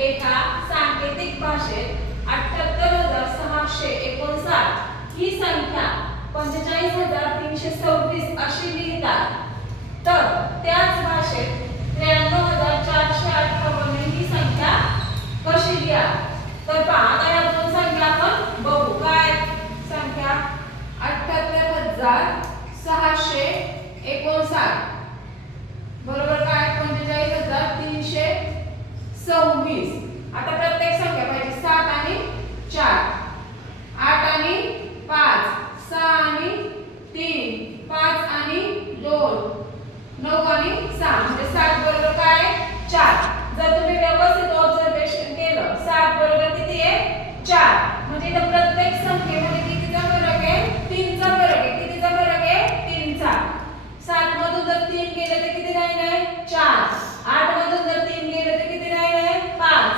एका सांकेतिक भाषेत अठ्याहत्तर हजार सहाशे एकोणसाठ ही संख्या पंचेचाळीस हजार तीनशे सव्वीस अशी लिहितात. तर त्याच भाषेत त्र्याण्णव हजार चारशे अठ्ठावन्न ही संख्या कशी लिहा तर पहा या दोन संख्या आपण बघू. काय संख्या? अठ्याहत्तर हजार सहाशे एकोणसाठ. बरोबर काय? नऊ आणि सहा म्हणजे सात बरोबर काय? चार. जर तुम्ही व्यवस्थित ऑब्झर्वेशन केलं सात बरोबर किती आहे? चार. म्हणजे इथं प्रत्येक संख्येमध्ये कितीचा फरक आहे? तीनचा फरक आहे. कितीचा फरक आहे? तीनचा. सात मधून जर तीन केलं तर किती राहिलंय चार. आठ मधून जर तीन गेलं तर किती राहिलंय पाच.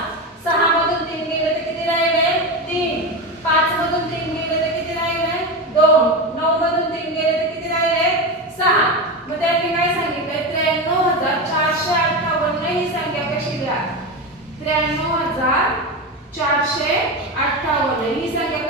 सहा मधून तीन गेलं तर किती राहिलंय तीन. पाच मधून तीन गेलं तर किती राहिलंय दोन. मग त्यांनी काय सांगितलंय? त्र्याण्णव हजार चारशे अठ्ठावन्न ही संख्या कशी द्या त्र्याण्णव हजार चारशे अठ्ठावन्न ही संख्या